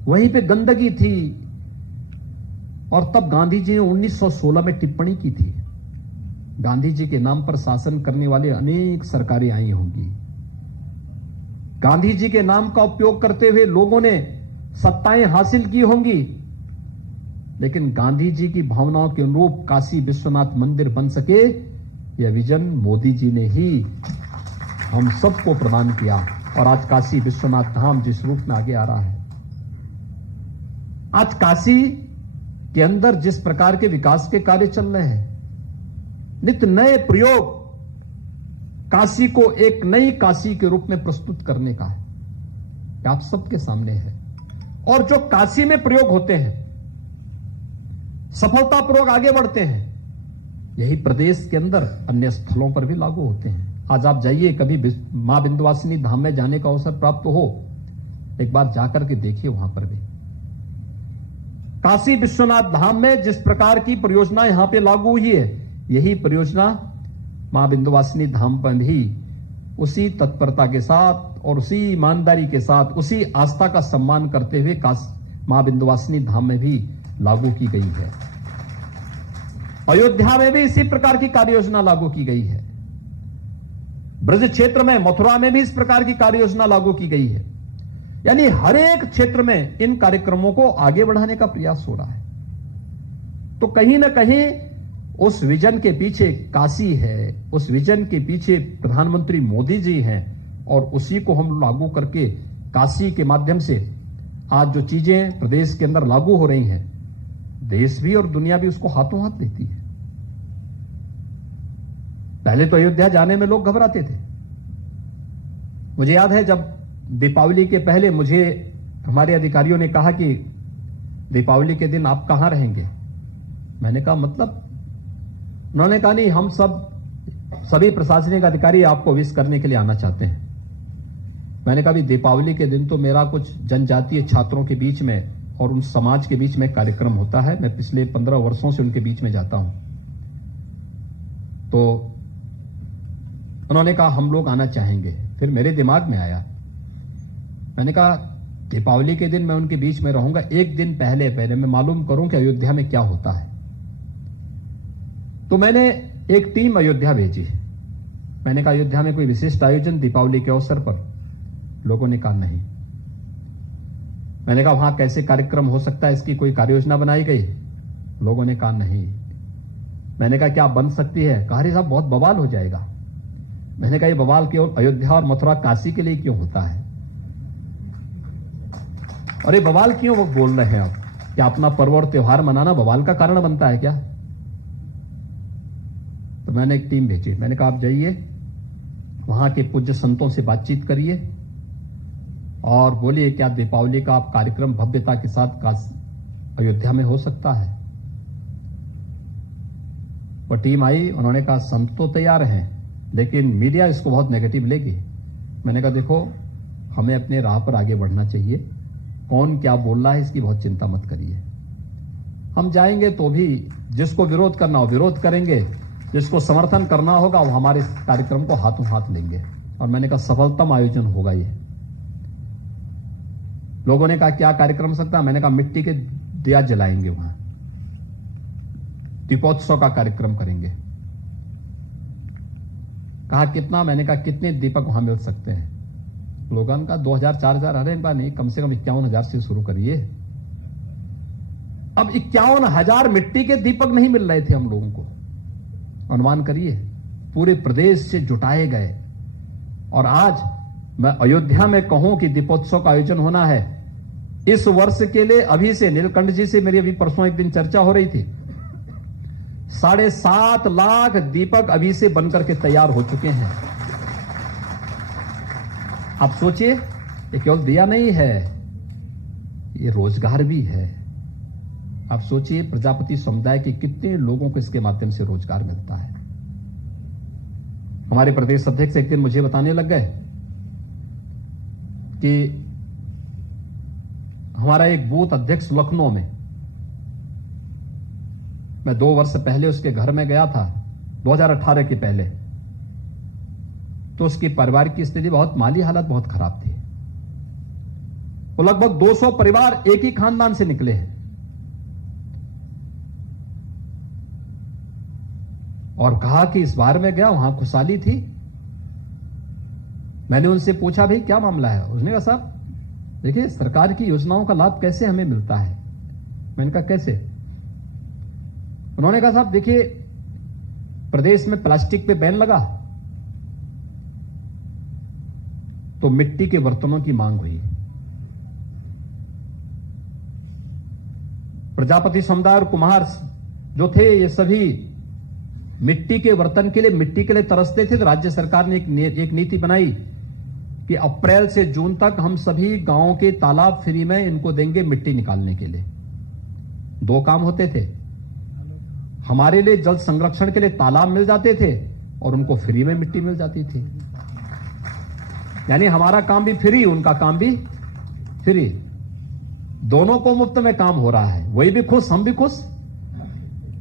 वहीं पे गंदगी थी। और तब गांधी जी ने 1916 में टिप्पणी की थी। गांधी जी के नाम पर शासन करने वाले अनेक सरकारें आई होंगी, गांधी जी के नाम का उपयोग करते हुए लोगों ने सत्ताएं हासिल की होंगी, लेकिन गांधी जी की भावनाओं के अनुरूप काशी विश्वनाथ मंदिर बन सके, यह विजन मोदी जी ने ही हम सबको प्रदान किया। और आज काशी विश्वनाथ धाम जिस रूप में आगे आ रहा है, आज काशी के अंदर जिस प्रकार के विकास के कार्य चल रहे हैं, नित्य नए प्रयोग काशी को एक नई काशी के रूप में प्रस्तुत करने का है, आप सबके सामने है। और जो काशी में प्रयोग होते हैं, सफलतापूर्वक आगे बढ़ते हैं, यही प्रदेश के अंदर अन्य स्थलों पर भी लागू होते हैं। आज आप जाइए, कभी मां विंध्यवासिनी धाम में जाने का अवसर प्राप्त हो, एक बार जाकर के देखिए, वहां पर भी काशी विश्वनाथ धाम में जिस प्रकार की परियोजना यहां पे लागू हुई है, यही परियोजना मां विंध्यवासिनी धाम पर भी उसी तत्परता के साथ और उसी ईमानदारी के साथ, उसी आस्था का सम्मान करते हुए मां विंध्यवासिनी धाम में भी लागू की गई है। अयोध्या में भी इसी प्रकार की कार्य योजना लागू की गई है। ब्रज क्षेत्र में, मथुरा में भी इस प्रकार की कार्य योजना लागू की गई है। यानी हर एक क्षेत्र में इन कार्यक्रमों को आगे बढ़ाने का प्रयास हो रहा है। तो कहीं ना कहीं उस विजन के पीछे काशी है, उस विजन के पीछे प्रधानमंत्री मोदी जी हैं, और उसी को हम लागू करके काशी के माध्यम से आज जो चीजें प्रदेश के अंदर लागू हो रही हैं, देश भी और दुनिया भी उसको हाथों हाथ देती है। पहले तो अयोध्या जाने में लोग घबराते थे। मुझे याद है जब दीपावली के पहले मुझे हमारे अधिकारियों ने कहा कि दीपावली के दिन आप कहां रहेंगे। मैंने कहा मतलब? उन्होंने कहा नहीं, हम सभी प्रशासनिक अधिकारी आपको विश करने के लिए आना चाहते हैं। मैंने कहा भी दीपावली के दिन तो मेरा कुछ जनजातीय छात्रों के बीच में और उन समाज के बीच में कार्यक्रम होता है। मैं पिछले 15 वर्षों से उनके बीच में जाता हूं। तो उन्होंने कहा हम लोग आना चाहेंगे। फिर मेरे दिमाग में आया, मैंने कहा दीपावली के दिन मैं उनके बीच में रहूंगा, एक दिन पहले मैं मालूम करूं कि अयोध्या में क्या होता है। तो मैंने एक टीम अयोध्या भेजी। मैंने कहा अयोध्या में कोई विशिष्ट आयोजन दीपावली के अवसर पर? लोगों ने कहा नहीं। मैंने कहा वहां कैसे कार्यक्रम हो सकता है, इसकी कोई कार्य योजना बनाई गई? लोगों ने कहा नहीं। मैंने कहा क्या बन सकती है? कहा साहब बहुत बवाल हो जाएगा। मैंने कहा ये बवाल केवल अयोध्या और मथुरा काशी के लिए क्यों होता है, और ये बवाल क्यों वो बोल रहे हैं आप? क्या अपना पर्व और त्योहार मनाना बवाल का कारण बनता है क्या? तो मैंने एक टीम भेजी। मैंने कहा आप जाइए, वहां के पूज्य संतों से बातचीत करिए और बोलिए क्या दीपावली का आप कार्यक्रम भव्यता के साथ अयोध्या में हो सकता है। वो टीम आई, उन्होंने कहा संत तो तैयार हैं लेकिन मीडिया इसको बहुत नेगेटिव लेगी। मैंने कहा देखो हमें अपने राह पर आगे बढ़ना चाहिए, कौन क्या बोल रहा है इसकी बहुत चिंता मत करिए। हम जाएंगे तो भी जिसको विरोध करना हो विरोध करेंगे, जिसको समर्थन करना होगा वो हमारे कार्यक्रम को हाथों हाथ लेंगे। और मैंने कहा सफलतम आयोजन होगा ये। लोगों ने कहा क्या कार्यक्रम हो सकता है? मैंने कहा मिट्टी के दिया जलाएंगे, वहां दीपोत्सव का कार्यक्रम करेंगे। कहा कितना? मैंने कहा कितने दीपक वहां मिल सकते हैं? लोगों का 2000 4000 अरे बार नहीं, कम से कम 51,000 से शुरू करिए। अब 51,000 मिट्टी के दीपक नहीं मिल रहे थे हम लोगों को। अनुमान करिए पूरे प्रदेश से जुटाए गए। और आज मैं अयोध्या में कहूं कि दीपोत्सव का आयोजन होना है इस वर्ष के लिए, अभी से नीलकंठ जी से मेरी अभी परसों एक दिन चर्चा हो रही थी, 7.5 लाख दीपक अभी से बनकर के तैयार हो चुके हैं। आप सोचिए ये केवल दिया नहीं है, ये रोजगार भी है। आप सोचिए प्रजापति समुदाय के कितने लोगों को इसके माध्यम से रोजगार मिलता है। हमारे प्रदेश अध्यक्ष एक दिन मुझे बताने लग गए कि हमारा एक बूथ अध्यक्ष लखनऊ में, मैं 2 वर्ष पहले उसके घर में गया था, 2018 के पहले, तो उसकी परिवार की स्थिति बहुत, माली हालत बहुत खराब थी। वो लगभग 200 परिवार एक ही खानदान से निकले हैं। और कहा कि इस बार में गया वहां खुशहाली थी। मैंने उनसे पूछा भाई क्या मामला है? उसने कहा साहब देखिए सरकार की योजनाओं का लाभ कैसे हमें मिलता है। मैंने कहा कैसे? उन्होंने कहा साहब देखिए प्रदेश में प्लास्टिक पे बैन लगा तो मिट्टी के बर्तनों की मांग हुई। प्रजापति समुदाय और कुम्हार जो थे ये सभी मिट्टी के बर्तन के लिए, मिट्टी के लिए तरसते थे। तो राज्य सरकार ने एक नीति बनाई कि अप्रैल से जून तक हम सभी गांवों के तालाब फ्री में इनको देंगे मिट्टी निकालने के लिए। 2 काम होते थे, हमारे लिए जल संरक्षण के लिए तालाब मिल जाते थे और उनको फ्री में मिट्टी मिल जाती थी। यानी हमारा काम भी फ्री, उनका काम भी फ्री, दोनों को मुफ्त में काम हो रहा है। वही भी खुश, हम भी खुश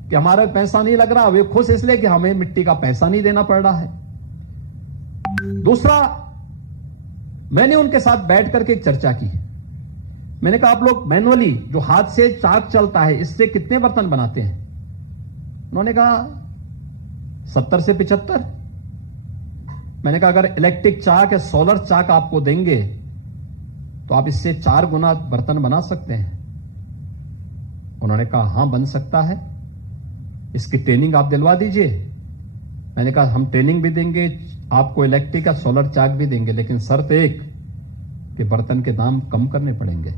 कि हमारा पैसा नहीं लग रहा। वे खुश इसलिए कि हमें मिट्टी का पैसा नहीं देना पड़ रहा है। दूसरा, मैंने उनके साथ बैठ करके एक चर्चा की। मैंने कहा आप लोग मैनुअली जो हाथ से चाक चलता है इससे कितने बर्तन बनाते हैं? उन्होंने कहा 70 से 75। मैंने कहा अगर इलेक्ट्रिक चाक या सोलर चाक आपको देंगे तो आप इससे 4 गुना बर्तन बना सकते हैं। उन्होंने कहा हां बन सकता है, इसकी ट्रेनिंग आप दिलवा दीजिए। मैंने कहा हम ट्रेनिंग भी देंगे, आपको इलेक्ट्रिक या सोलर चाक भी देंगे, लेकिन शर्त एक कि बर्तन के दाम कम करने पड़ेंगे,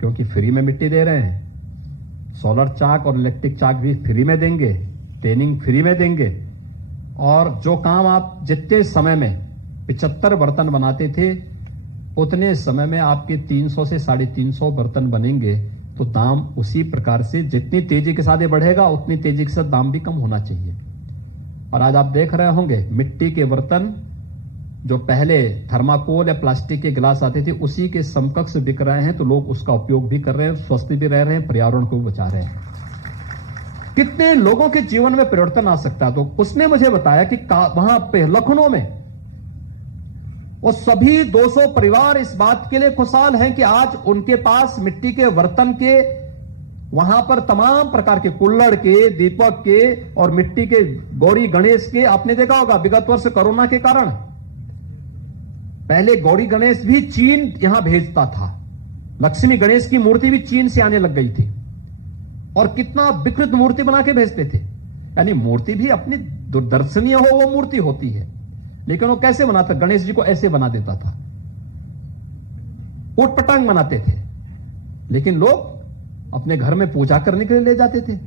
क्योंकि फ्री में मिट्टी दे रहे हैं। सोलर चाक और इलेक्ट्रिक चाक भी फ्री में देंगे, ट्रेनिंग फ्री में देंगे, और जो काम आप जितने समय में 75 बर्तन बनाते थे उतने समय में आपके 300 से 350 बर्तन बनेंगे। तो दाम उसी प्रकार से जितनी तेजी के साथ ये बढ़ेगा उतनी तेजी के साथ दाम भी कम होना चाहिए। और आज आप देख रहे होंगे मिट्टी के बर्तन जो पहले थर्माकोल या प्लास्टिक के गिलास आते थे उसी के समकक्ष बिक रहे हैं, तो लोग उसका उपयोग भी कर रहे हैं, स्वस्थ भी रह रहे हैं, पर्यावरण को भी बचा रहे हैं। कितने लोगों के जीवन में परिवर्तन आ सकता है। तो उसने मुझे बताया कि वहां पे लखनऊ में वो सभी 200 परिवार इस बात के लिए खुशहाल हैं कि आज उनके पास मिट्टी के बर्तन के वहां पर तमाम प्रकार के कुल्हड़ के, दीपक के और मिट्टी के गौरी गणेश के, आपने देखा होगा विगत वर्ष कोरोना के कारण पहले गौरी गणेश भी चीन यहां भेजता था, लक्ष्मी गणेश की मूर्ति भी चीन से आने लग गई थी, और कितना विकृत मूर्ति बना के भेजते थे। यानी मूर्ति भी अपनी दूरदर्शनीय हो वो मूर्ति होती है, लेकिन वो कैसे बनाता, गणेश जी को ऐसे बना देता था, उट पटांग बनाते थे, लेकिन लोग अपने घर में पूजा करने के लिए ले जाते थे।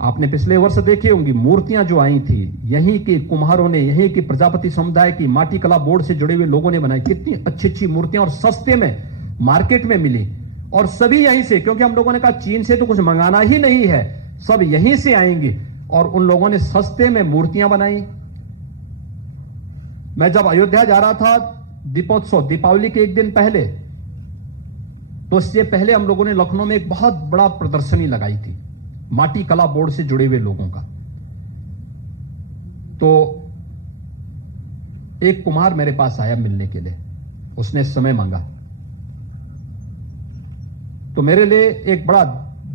आपने पिछले वर्ष देखी होंगी मूर्तियां जो आई थी, यहीं के कुम्हारों ने, यहीं के प्रजापति समुदाय की माटी कला बोर्ड से जुड़े हुए लोगों ने बनाई। कितनी अच्छी अच्छी मूर्तियां और सस्ते में मार्केट में मिली, और सभी यहीं से, क्योंकि हम लोगों ने कहा चीन से तो कुछ मंगाना ही नहीं है, सब यहीं से आएंगे, और उन लोगों ने सस्ते में मूर्तियां बनाई। मैं जब अयोध्या जा रहा था दीपोत्सव, दीपावली के एक दिन पहले, तो इससे पहले हम लोगों ने लखनऊ में एक बहुत बड़ा प्रदर्शनी लगाई थी माटी कला बोर्ड से जुड़े हुए लोगों का। तो एक कुम्हार मेरे पास आया मिलने के लिए, उसने समय मांगा, तो मेरे लिए एक बड़ा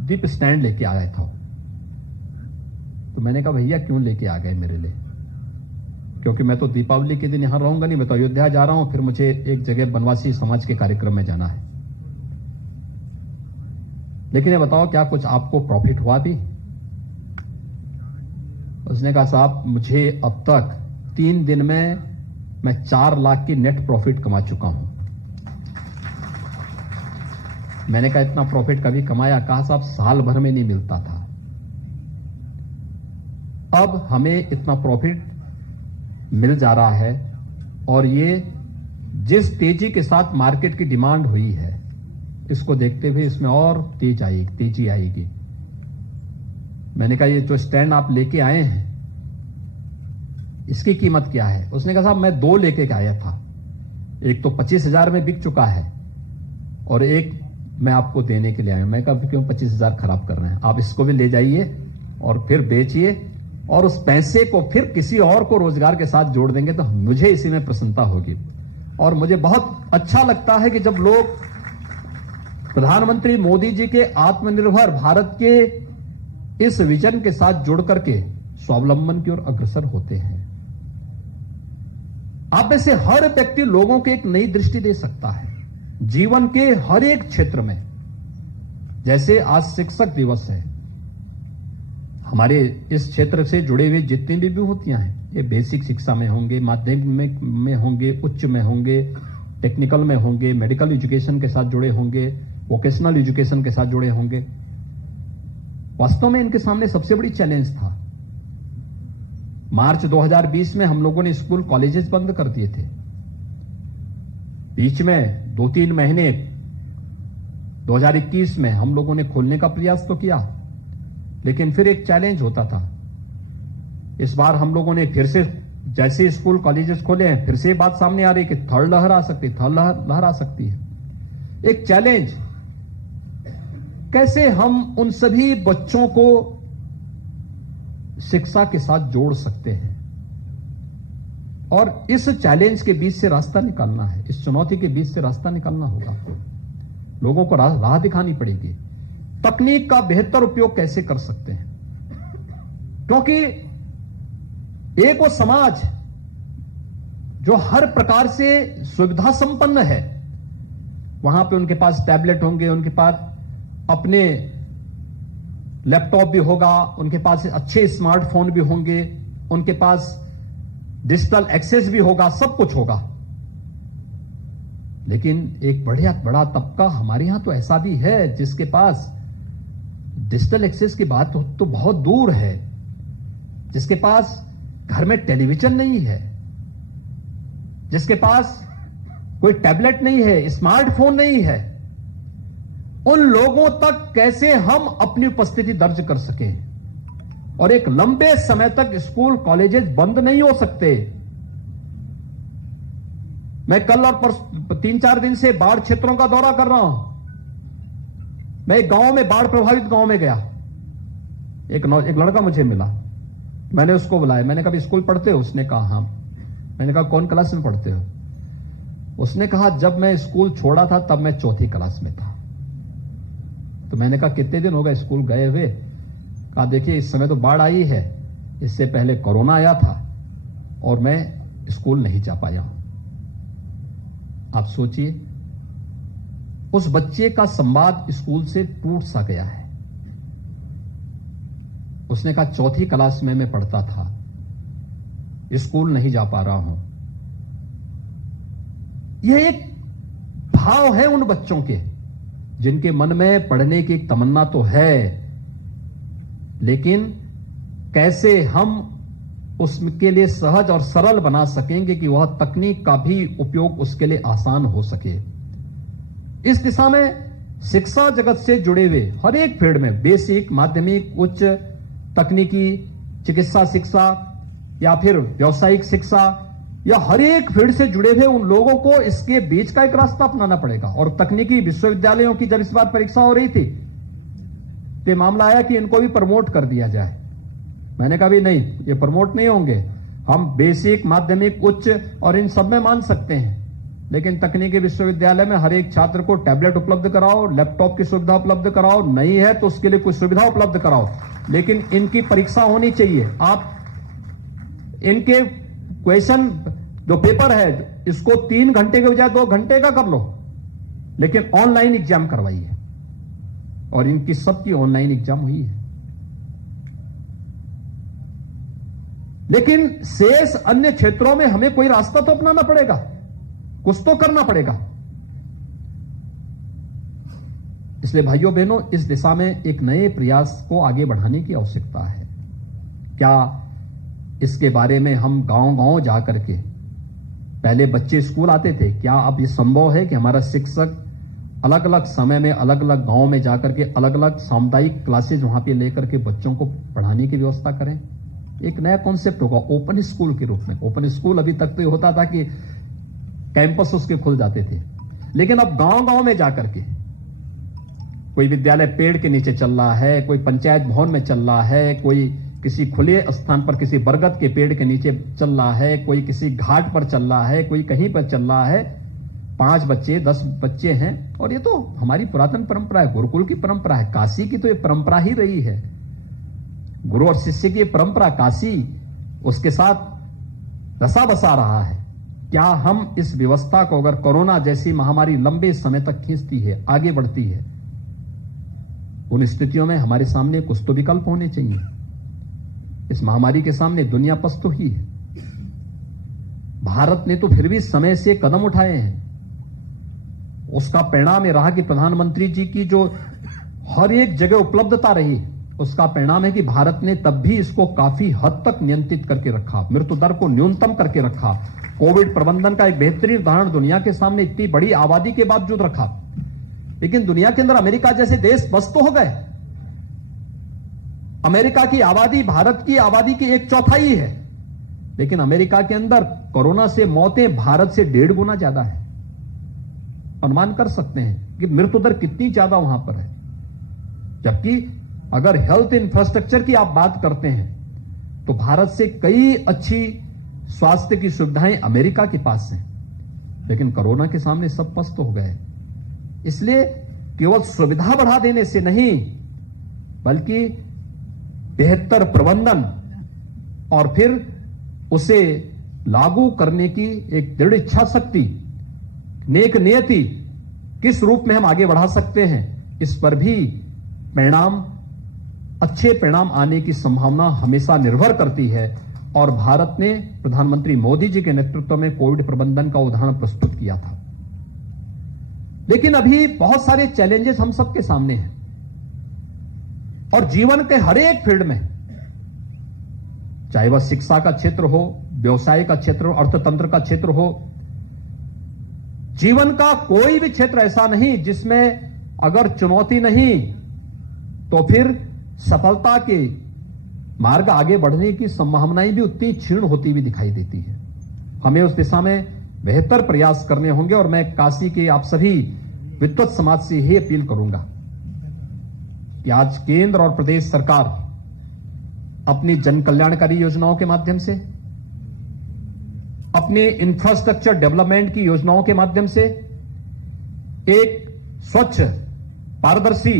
दीप स्टैंड लेके आया था। तो मैंने कहा भैया क्यों लेके आ गए मेरे लिए, क्योंकि मैं तो दीपावली के दिन यहां रहूंगा नहीं, मैं तो अयोध्या जा रहा हूं, फिर मुझे एक जगह बनवासी समाज के कार्यक्रम में जाना है। लेकिन ये बताओ क्या कुछ आपको प्रॉफिट हुआ भी? उसने कहा साहब मुझे अब तक 3 दिन में मैं 4 लाख की नेट प्रॉफिट कमा चुका हूं। मैंने कहा इतना प्रॉफिट कभी कमाया? कहा साहब साल भर में नहीं मिलता था, अब हमें इतना प्रॉफिट मिल जा रहा है, और ये जिस तेजी के साथ मार्केट की डिमांड हुई है इसको देखते हुए इसमें और तेजी आएगी। मैंने कहा ये जो स्टैंड आप लेके आए हैं इसकी कीमत क्या है? उसने कहा साहब मैं 2 लेके आया था, एक तो 25,000 में बिक चुका है और एक मैं आपको देने के लिए आया। मैं कहा क्यों 25,000 खराब कर रहे हैं, आप इसको भी ले जाइए और फिर बेचिए, और उस पैसे को फिर किसी और को रोजगार के साथ जोड़ देंगे तो मुझे इसी में प्रसन्नता होगी। और मुझे बहुत अच्छा लगता है कि जब लोग प्रधानमंत्री मोदी जी के आत्मनिर्भर भारत के इस विजन के साथ जुड़ करके स्वावलंबन की ओर अग्रसर होते हैं। आप में से हर व्यक्ति लोगों को एक नई दृष्टि दे सकता है जीवन के हर एक क्षेत्र में। जैसे आज शिक्षक दिवस है, हमारे इस क्षेत्र से जुड़े हुए जितनी भी विभूतियां हैं, ये बेसिक शिक्षा में होंगे, माध्यमिक में होंगे, उच्च में होंगे, टेक्निकल में होंगे, मेडिकल एजुकेशन के साथ जुड़े होंगे, वोकेशनल एजुकेशन के साथ जुड़े होंगे। वास्तव में इनके सामने सबसे बड़ी चैलेंज था। मार्च 2020 में हम लोगों ने स्कूल कॉलेजेस बंद कर दिए थे। बीच में 2-3 महीने 2021 में हम लोगों ने खोलने का प्रयास तो किया, लेकिन फिर एक चैलेंज होता था। इस बार हम लोगों ने फिर से जैसे स्कूल कॉलेजेस खोले हैं, फिर से बात सामने आ रही है कि थर्ड लहर आ सकती है, थर्ड लहर आ सकती है। एक चैलेंज, कैसे हम उन सभी बच्चों को शिक्षा के साथ जोड़ सकते हैं, और इस चैलेंज के बीच से रास्ता निकालना है, इस चुनौती के बीच से रास्ता निकालना होगा। लोगों को राह दिखानी पड़ेगी। तकनीक का बेहतर उपयोग कैसे कर सकते हैं, क्योंकि एक वो समाज जो हर प्रकार से सुविधा संपन्न है, वहां पे उनके पास टैबलेट होंगे, उनके पास अपने लैपटॉप भी होगा, उनके पास अच्छे स्मार्टफोन भी होंगे, उनके पास डिजिटल एक्सेस भी होगा, सब कुछ होगा। लेकिन एक बड़ा तबका हमारे यहां तो ऐसा भी है जिसके पास डिजिटल एक्सेस की बात तो बहुत दूर है, जिसके पास घर में टेलीविजन नहीं है, जिसके पास कोई टैबलेट नहीं है, स्मार्टफोन नहीं है। उन लोगों तक कैसे हम अपनी उपस्थिति दर्ज कर सकें? और एक लंबे समय तक स्कूल कॉलेजेस बंद नहीं हो सकते। मैं कल और 3-4 दिन से बाढ़ क्षेत्रों का दौरा कर रहा हूं। मैं एक गांव में, बाढ़ प्रभावित गांव में गया। एक लड़का मुझे मिला, मैंने उसको बुलाया, मैंने कहा स्कूल पढ़ते हो? उसने कहा हाँ। मैंने कहा कौन क्लास में पढ़ते हो? उसने कहा जब मैं स्कूल छोड़ा था तब मैं 4थी क्लास में था। तो मैंने कहा कितने दिन हो गए स्कूल गए हुए? कहा देखिए इस समय तो बाढ़ आई है, इससे पहले कोरोना आया था और मैं स्कूल नहीं जा पाया हूं। आप सोचिए, उस बच्चे का संवाद स्कूल से टूट सा गया है। उसने कहा 4थी क्लास में मैं पढ़ता था, स्कूल नहीं जा पा रहा हूं। यह एक भाव है उन बच्चों के जिनके मन में पढ़ने की एक तमन्ना तो है, लेकिन कैसे हम उसके लिए सहज और सरल बना सकेंगे कि वह तकनीक का भी उपयोग उसके लिए आसान हो सके। इस दिशा में शिक्षा जगत से जुड़े हुए हर एक फील्ड में, बेसिक, माध्यमिक, उच्च, तकनीकी, चिकित्सा शिक्षा या फिर व्यावसायिक शिक्षा, या हर एक फील्ड से जुड़े हुए उन लोगों को इसके बीच का एक रास्ता अपनाना पड़ेगा। और तकनीकी विश्वविद्यालयों की जब इस बार परीक्षा हो रही थी तो मामला आया कि इनको भी प्रमोट कर दिया जाए। मैंने कहा भी नहीं, ये प्रमोट नहीं होंगे। हम बेसिक, माध्यमिक, उच्च और इन सब में मान सकते हैं, लेकिन तकनीकी विश्वविद्यालय में हर एक छात्र को टैबलेट उपलब्ध कराओ, लैपटॉप की सुविधा उपलब्ध कराओ, नहीं है तो उसके लिए कुछ सुविधा उपलब्ध कराओ, लेकिन इनकी परीक्षा होनी चाहिए। आप इनके क्वेश्चन जो पेपर है इसको 3 घंटे के बजाय 2 घंटे का कर लो, लेकिन ऑनलाइन एग्जाम करवाइए। और इनकी सबकी ऑनलाइन एग्जाम हुई है। लेकिन शेष अन्य क्षेत्रों में हमें कोई रास्ता तो अपनाना पड़ेगा, कुछ तो करना पड़ेगा। इसलिए भाइयों बहनों, इस दिशा में एक नए प्रयास को आगे बढ़ाने की आवश्यकता है। क्या इसके बारे में हम गांव-गांव जाकर के, पहले बच्चे स्कूल आते थे, क्या अब ये संभव है कि हमारा शिक्षक अलग अलग समय में अलग अलग गांव में जाकर के अलग अलग सामुदायिक क्लासेज वहां पे लेकर के बच्चों को पढ़ाने की व्यवस्था करें? एक नया कॉन्सेप्ट होगा ओपन स्कूल के रूप में। ओपन स्कूल अभी तक तो ये होता था कि कैंपस उसके खुल जाते थे, लेकिन अब गांव-गांव में जाकर के कोई विद्यालय पेड़ के नीचे चल रहा है, कोई पंचायत भवन में चल रहा है, कोई किसी खुले स्थान पर किसी बरगद के पेड़ के नीचे चल रहा है, कोई किसी घाट पर चल रहा है, कोई कहीं पर चल रहा है। 5 बच्चे 10 बच्चे हैं, और ये तो हमारी पुरातन परंपरा है, गुरुकुल की परंपरा है, काशी की तो ये परंपरा ही रही है। गुरु और शिष्य की परंपरा, काशी उसके साथ रसा बसा रहा है। क्या हम इस व्यवस्था को, अगर कोरोना जैसी महामारी लंबे समय तक खींचती है, आगे बढ़ती है, उन स्थितियों में हमारे सामने कुछ तो विकल्प होने चाहिए। इस महामारी के सामने दुनिया पस्त ही है। भारत ने तो फिर भी समय से कदम उठाए हैं। उसका परिणाम यह रहा कि प्रधानमंत्री जी की जो हर एक जगह उपलब्धता रही, उसका परिणाम है कि भारत ने तब भी इसको काफी हद तक नियंत्रित करके रखा, मृत्यु दर को न्यूनतम करके रखा। कोविड प्रबंधन का एक बेहतरीन उदाहरण दुनिया के सामने इतनी बड़ी आबादी के बावजूद रखा। लेकिन दुनिया के अंदर अमेरिका जैसे देश बस तो हो गए। अमेरिका की आबादी भारत की आबादी की 1/4 है, लेकिन अमेरिका के अंदर कोरोना से मौतें भारत से 1.5 गुना ज्यादा है। अनुमान कर सकते हैं कि मृत्यु दर कितनी ज्यादा वहां पर है। जबकि अगर हेल्थ इंफ्रास्ट्रक्चर की आप बात करते हैं तो भारत से कई अच्छी स्वास्थ्य की सुविधाएं अमेरिका के पास हैं, लेकिन कोरोना के सामने सब पस्त हो गए। इसलिए केवल सुविधा बढ़ा देने से नहीं, बल्कि बेहतर प्रबंधन और फिर उसे लागू करने की एक दृढ़ इच्छा शक्ति, नेक नियति किस रूप में हम आगे बढ़ा सकते हैं, इस पर भी अच्छे परिणाम आने की संभावना हमेशा निर्भर करती है। और भारत ने प्रधानमंत्री मोदी जी के नेतृत्व में कोविड प्रबंधन का उदाहरण प्रस्तुत किया था। लेकिन अभी बहुत सारे चैलेंजेस हम सबके सामने हैं और जीवन के हर एक फील्ड में, चाहे वह शिक्षा का क्षेत्र हो, व्यवसाय का क्षेत्र हो, अर्थतंत्र का क्षेत्र हो, जीवन का कोई भी क्षेत्र ऐसा नहीं जिसमें अगर चुनौती नहीं तो फिर सफलता के मार्ग आगे बढ़ने की संभावनाएं भी उतनी क्षीण होती हुई दिखाई देती है। हमें उस दिशा में बेहतर प्रयास करने होंगे और मैं काशी के आप सभी विद्वत समाज से ही अपील करूंगा कि आज केंद्र और प्रदेश सरकार अपनी जन कल्याणकारी योजनाओं के माध्यम से, अपने इंफ्रास्ट्रक्चर डेवलपमेंट की योजनाओं के माध्यम से एक स्वच्छ, पारदर्शी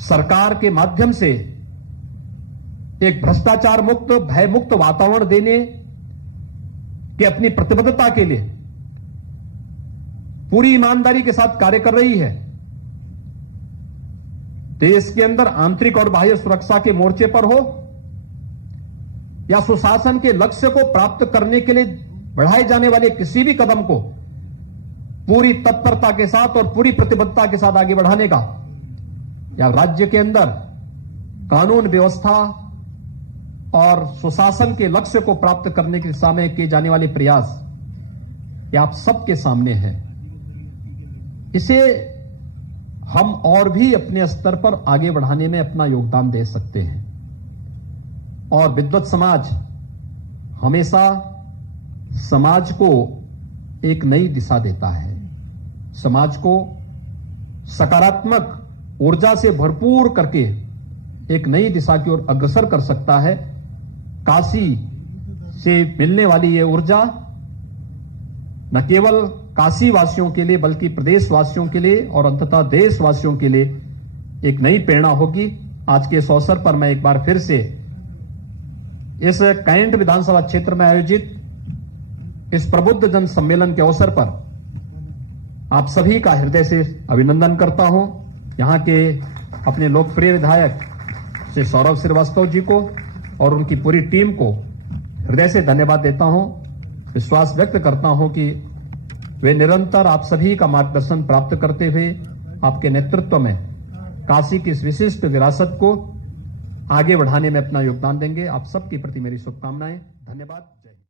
सरकार के माध्यम से एक भ्रष्टाचार मुक्त, भय मुक्त वातावरण देने की अपनी प्रतिबद्धता के लिए पूरी ईमानदारी के साथ कार्य कर रही है। देश के अंदर आंतरिक और बाह्य सुरक्षा के मोर्चे पर हो या सुशासन के लक्ष्य को प्राप्त करने के लिए बढ़ाए जाने वाले किसी भी कदम को पूरी तत्परता के साथ और पूरी प्रतिबद्धता के साथ आगे बढ़ाने का, या राज्य के अंदर कानून व्यवस्था और सुशासन के लक्ष्य को प्राप्त करने की दिशा में किए जाने वाले प्रयास, ये आप सबके सामने है। इसे हम और भी अपने स्तर पर आगे बढ़ाने में अपना योगदान दे सकते हैं। और विद्वत समाज हमेशा समाज को एक नई दिशा देता है, समाज को सकारात्मक ऊर्जा से भरपूर करके एक नई दिशा की ओर अग्रसर कर सकता है। काशी से मिलने वाली यह ऊर्जा न केवल काशी वासियों के लिए बल्कि प्रदेश वासियों के लिए और अंततः देशवासियों के लिए एक नई प्रेरणा होगी। आज के इस अवसर पर मैं एक बार फिर से इस कैंट विधानसभा क्षेत्र में आयोजित इस प्रबुद्ध जन सम्मेलन के अवसर पर आप सभी का हृदय से अभिनंदन करता हूं। यहां के अपने लोकप्रिय विधायक श्री सौरभ श्रीवास्तव जी को और उनकी पूरी टीम को हृदय से धन्यवाद देता हूं। विश्वास व्यक्त करता हूं कि वे निरंतर आप सभी का मार्गदर्शन प्राप्त करते हुए आपके नेतृत्व में काशी की इस विशिष्ट विरासत को आगे बढ़ाने में अपना योगदान देंगे। आप सबके प्रति मेरी शुभकामनाएं। धन्यवाद।